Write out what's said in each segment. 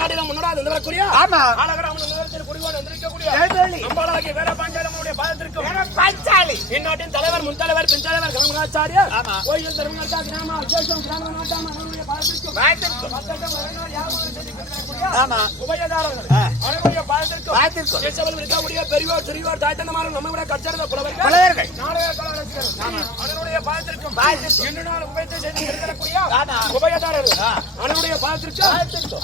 நாட்டில முன்னாடி வரக்கூடிய இந்நாட்டின் தலைவர் முன்தலைவர் பின் தலைவர் கனகராச்சாரியர் கோயில் திருமணத்தா கிராம அசோசம் கிராம நாட்டாம அவருடைய பாதத்திற்கும் உபயதாரர்கள் அவருடைய பாதத்திற்கும் இருக்கக்கூடிய பெரியோர் சிறியோர் தாய்த்தந்தமாரும் நம்ம விட கச்சேர்ந்த புலவர்கள் அவருடைய பாதத்திற்கும் இன்று நாள் உபயத்தை செய்து இருக்கக்கூடிய உபயதாரர்கள் அவருடைய பாதத்திற்கும்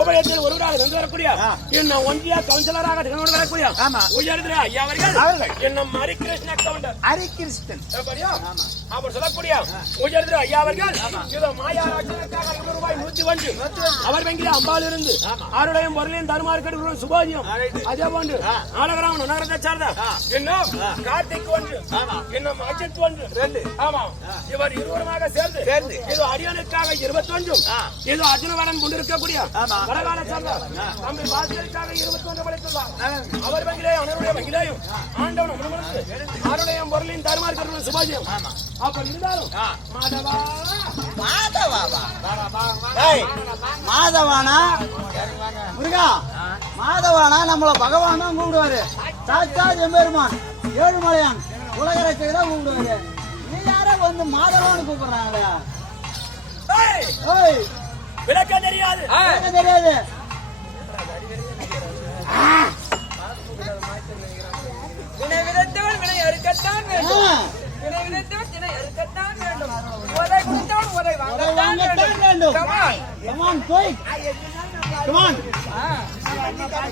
உபயத்தில் ஒருவராக இருந்து வரக்கூடிய இன்னும் ஒன்றிய கவுன்சிலராக வரக்கூடிய உயர்திரு ஐயா அவர்கள் இன்னும் ஹரிகிருஷ்ண கவுண்டர் ஹரிகிருஷ்ணன் அவர் சொல்லக்கூடிய உயர்திரு ஐயா அவர்கள் இதோ மாயா ராஜனுக்காக ரூபாய் 101 அவர் வங்கிய அம்பால் இருந்து ஆருடையும் பொருளையும் தருமாறு சுபோதியம் அதே போன்று ஆலகிராம நகரத்தை சார்ந்த இன்னும் கார்த்திக் 1 இன்னும் அஜித் 1 ஆமா இவர் இருவருமாக சேர்ந்து இது அரியனுக்காக 21 இது அர்ஜுனவரன் கொண்டிருக்கக்கூடிய வடகால சார்ந்த தம்பி பாஸ்கருக்காக 21 படைத்துள்ளார் அவர் வங்கிலே அவருடைய வங்கிலையும் ஆண்டவன் ஆருடையும் பொருளையும் தருமாறு சுபோதியம் அப்ப இருந்தாலும் மாதவானா முருகா மாதவானா நம்மள பகவான் தான் கூப்பிடுவாரு. சாட்சாத் எம்பெருமான் ஏழுமலையான் உலகரட்சை தான் கூப்பிடுவாரு. நீ யார வந்து மாதவான்னு கூப்பிடுறாங்க? விளக்க தெரியாது தெரியாது. வினை விதைத்தவன் வினை அறுக்கத்தான் வேண்டும். வினை விதைத்தவன் வினை அறுக்கத்தான் வேண்டும். உதை கொடுத்தவன் உதை வாங்கத்தான் வேண்டும். Come on, quick. Come on.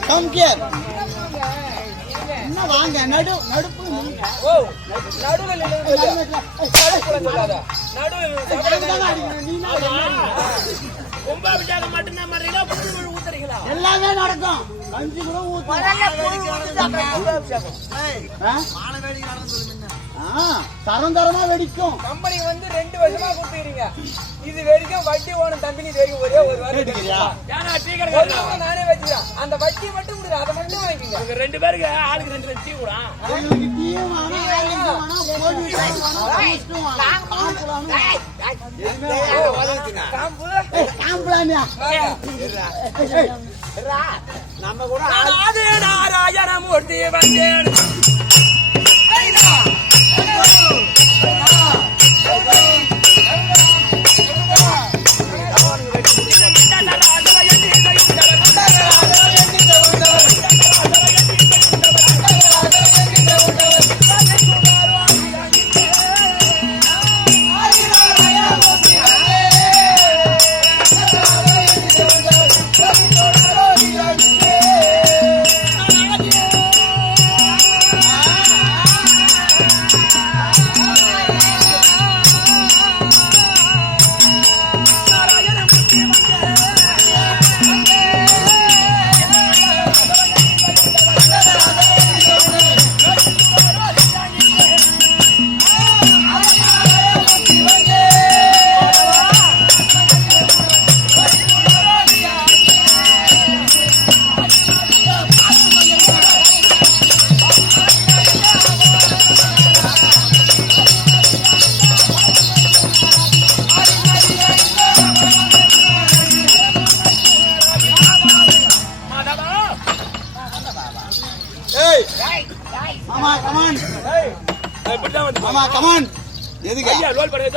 Come here. என்ன வாங்க நடுப்பு ஓ நடுவுல சொல்லாத கும்பாபிஷேகம் மட்டும்தான் பண்றீங்களா புது ஊத்துறீங்களா? எல்லாமே நடக்கும். கஞ்சி கூட தரம் தரமா வெடிக்கும். கம்பெனி வந்து 2 வருஷமா கொடுத்துறீங்க. இது வரைக்கும் வட்டி ஓணும் தம்பி தெரியும். ஒரே ஒரு நானே வச்சுக்கிறேன். அந்த வட்டி மட்டும் கொடுங்க. அதை மட்டும் வாங்கிக்கோங்க. உங்க 2 பேருக்கு ஆளுக்கு 2 டீ கூட நம்ம கூட நாராயணமூர்த்தி வந்தேன்.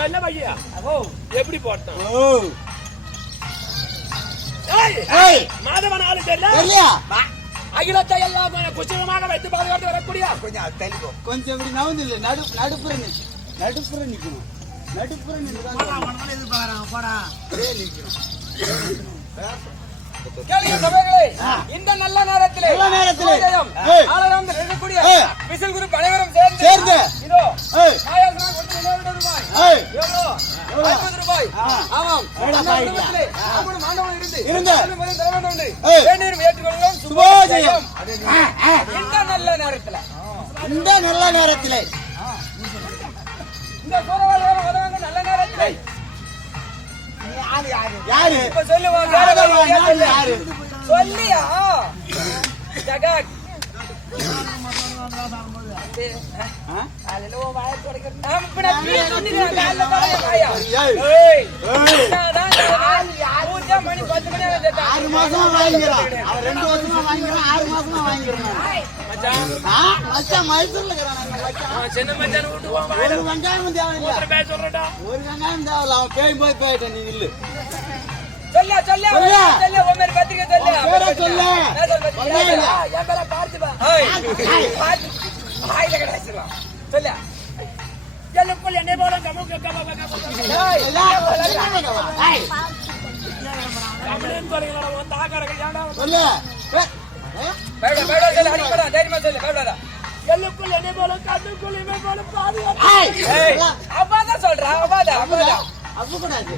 இல்ல பையா எப்படி போட்டான் மாதவன் ஆளு தெரியல அகிலத்தை எல்லாம் குச்சமாக வைத்து பாதுகாத்து வரக்கூடிய கொஞ்சம் இப்படி நவுந்து இல்ல நடுப்புற நிக்கணும் நடுப்புற இந்த நல்ல நேரத்திலே ஆளராம் இருக்கக்கூடிய விசில் குரூப் அனைவரும் சேர்ந்து இதோ ரூபாய் ஆமாம் இருந்து ஏற்றுக்கொள்கிறோம் சுபோஜயம். இந்த நல்ல நேரத்திலே இந்த சூறாவளி வருவாங்க நல்ல நேரத்திலே யாரு இப்ப சொல்லுவாங்க சொல்லியா ஜகாக் மணி 10 மணி 6 மாசமா வாங்கிக்கிறான். அவன் 2 வருஷமா வாங்கிக்கிறான், 6 மாசமா வாங்கிக்கிறான். மச்சான் மைசூர்ல இருக்கிறான். சின்ன மச்சான் வீட்டு ஒரு வெங்காயம் தேவையில்லை, சொல்றடா ஒரு வெங்காயம் தேவையில்ல. அவன் பேய் போய் போயிட்டான். நீ இல்லு சொல்ல உமர் பத்திரிக்கை சொல்ல என் பேர பார்த்துப்பா ஆயில கிடைச்சிருவா சொல்ல எல்லுக்குள் என்னை போல கமுக கமலன் பரிகளோட வந்து ஆகாரங்கள் ஏண்டா சொல்லு. பேட சொல்ல அடிப்படா தைரியமா சொல்லு பேடடா எல்லுக்குள் என்னை போல கண்ணுக்குள் இவன் போல பாதுகாப்பு அப்பாதான் சொல்றா அப்பாதான் அப்ப கூடாது.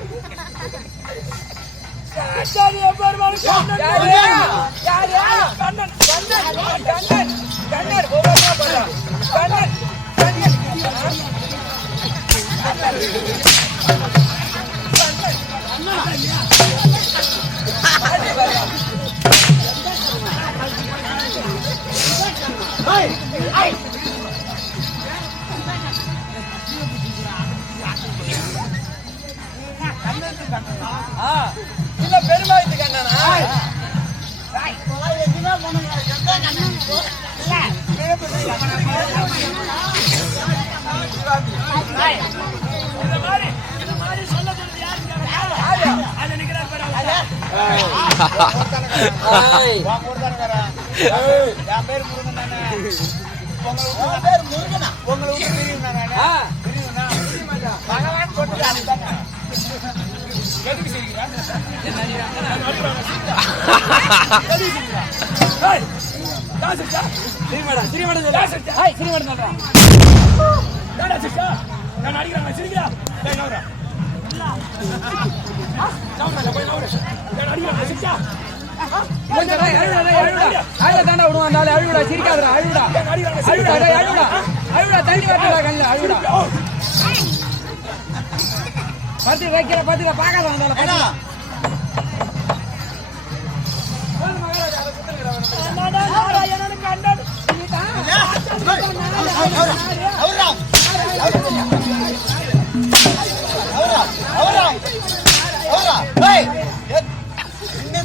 இல்ல பெருமாளுக்கு கண்ணனா தாண்டா விடுவான் அழுவிடா சிரிக்காதா அழுவிடா தண்ணி வரட்டா கண்ணு அழுவிடா பத்து வைக்கிற பத்துல பாக்காத வந்தாலும்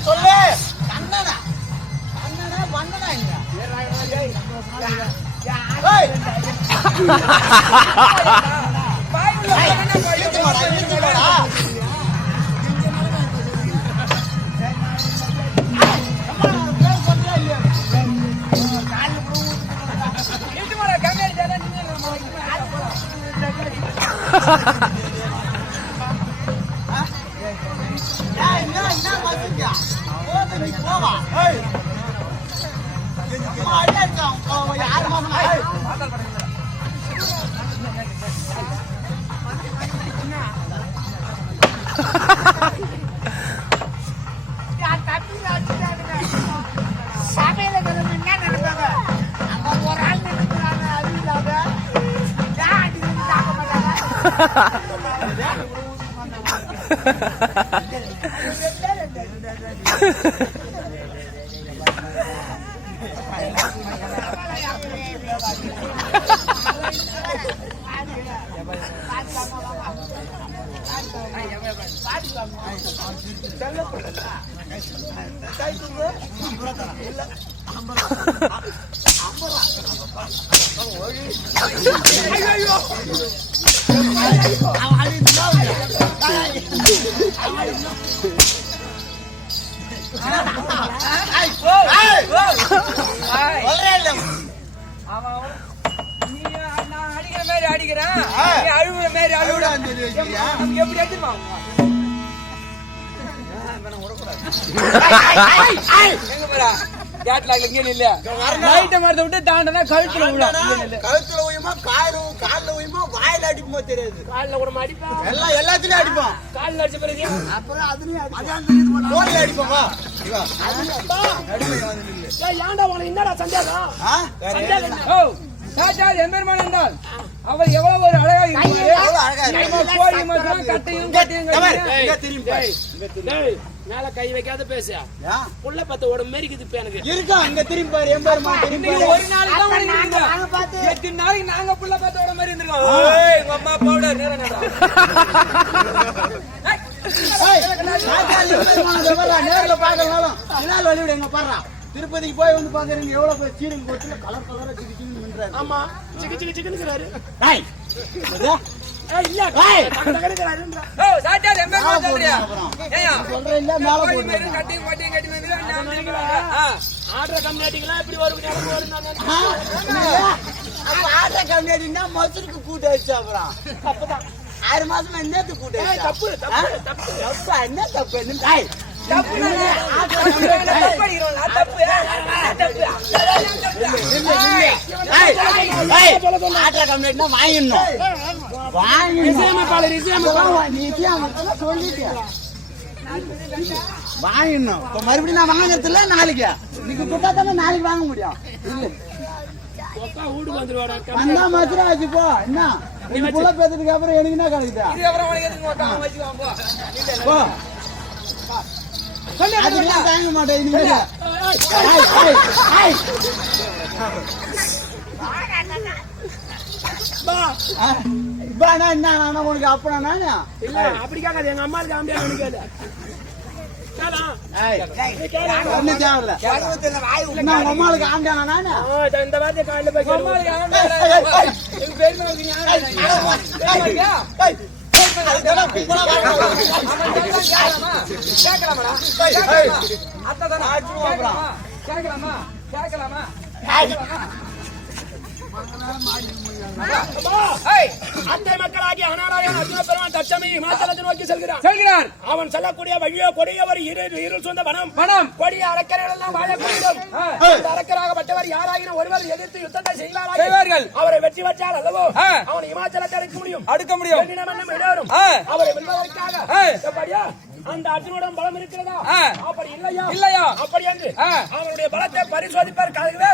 சொல்லு கண்ணனா வண்ணனா நான் அடிக்கிற மாதிரி அடிக்கிறேன், நீ அழுகுற மாதிரி அழுகுற. எப்படி அடிச்சிருப்பான்? எங்க போறா? கேட்லாக்ல இங்கே இல்ல. லைட்ட மரத்தை விட்டு தாண்டனா கழுத்துல விழும். கழுத்துல உயமா, கால்ல உயமா, வாயில அடிக்குமோ தெரியாது. கால்ல கூட அடிப்பான், எல்லாத்துலயும் அடிப்பான். கால்ல அடிச்ச பிறகு அப்புறம் அதுலயும் அடிப்பான். தோல்ல அடிப்போமா? ஏன்டா உனக்கு என்னடா சந்தேகம்? சந்தேகம் என்ன? ஓ சாச்சார் எம்பெருமான் என்றால் அவர் எவ்வளவு ஒரு அழகா இருக்கிறார். கோழி மாதிரி கட்டையும் டேய், மேல கை வைக்காத பேசு. புள்ள பத்த உடம்பு மாரி இருக்குது எனக்கு. இருக்கா அங்க திரும்பி பாரு, எம்பெருமான் திரும்பி பாரு. ஒரு நாள் தான் உங்களுக்கு எத்தனை நாளைக்கு நாங்க புள்ள பார்த்தோட மாதிரி இருந்திருக்கோம். ஓய் எங்க அம்மா பவுடர் நேரா நேரில் பார்க்கறனாலும் இனால் வழி விட எங்க பாடுறா. திருப்பதிக்கு போய் வந்து பாக்குறீங்க எவ்வளவு பேர் சீரங்க போட்டு கலர் கலரா சிக்கிச்சின்னு நின்றாரு. ஆமா, சிக்கு சிக்கு சிக்குங்கிறாரு. இல்ல தகதகங்கறாருன்றா. ஓ சாச்சார் எம்பெருமான் சொல்றியா? ஏயா சொல்றேன் இல்ல மேல போடு. கட்டி வந்து ஆர்டர் கம்யூனிட்டிங்களா இப்படி ஒரு நிலைமை வரும்னாங்க. அப்ப ஆர்டர் கம்யூனிட்டினா மொச்சருக்கு கூட்ட வச்சு அப்புறம் அப்பதான் 6 மாசமா என்னது கூட்ட வச்சு. தப்பு தப்பு தப்பு அப்பா என்ன தப்பு என்ன டேய் தப்பு தப்பு அடிக்கிறோம். தப்பு ஆர்டர் கம்யூனிட்டினா வாங்கிடணும். இப்ப மறுபடியும் நான் வாங்குறது இல்ல, நாளைக்கு இன்னைக்கு கொடுத்தா தானே நாளைக்கு வாங்க முடியும். வீட்டுக்கு வந்துருவாடா. அந்த மாதிரி ஆச்சு போ. என்ன நீ புள்ள பேசுறதுக்கு அப்புறம் எனக்கு என்ன கிடைக்குதா? இதுக்கப்புறம் உனக்கு எதுக்கு மொத்தம் வச்சுக்கலாம் போ. அதுக்கெல்லாம் தாங்க மாட்டேன் இனிமேல். என்ன உனக்கு அப்பனா நானு இல்ல அப்படி கேட்காது. எங்க அம்மாவுக்கு ஆம்பியா நினைக்காது. ஒன்னும் தேவையில்ல. உங்க அம்மாளுக்கு ஆம்பியானா நானு இந்த வார்த்தையை காலையில போய் அத்தை மக்களாகிய அனாராயன் அர்ஜுன பெருமான் தச்சமயம் இமாச்சலத்தை நோக்கி செல்கிறான். அவன் செல்லக்கூடிய வழியோ கொடியவர் இருள் சொந்த வனம் கொடிய அரக்கர்கள் எல்லாம் வாழக்கூடியதும். அரக்கராகப்பட்டவர் யாராகினும் ஒருவர் எதிர்த்து யுத்தத்தை செய்வார்கள். அவரை வெற்றி வச்சால் அல்லவோ அவன் இமாச்சலத்தை அடுக்க முடியும். எல்லோரும் அவரை வெல்வதற்காக அந்த அர்ஜுனுடன் பலம் இருக்கிறதா? அப்படி இல்லையா? அப்படி என்று அவனுடைய பலத்தை பரிசோதிப்பதற்காகவே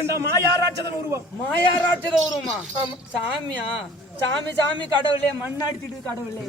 இந்த மாயாராட்சதன் உருவம். மாயாராட்சத உருவமா? சாமியா? சாமி கடவுளே, மண்ணாடித்திட்டு கடவுளே.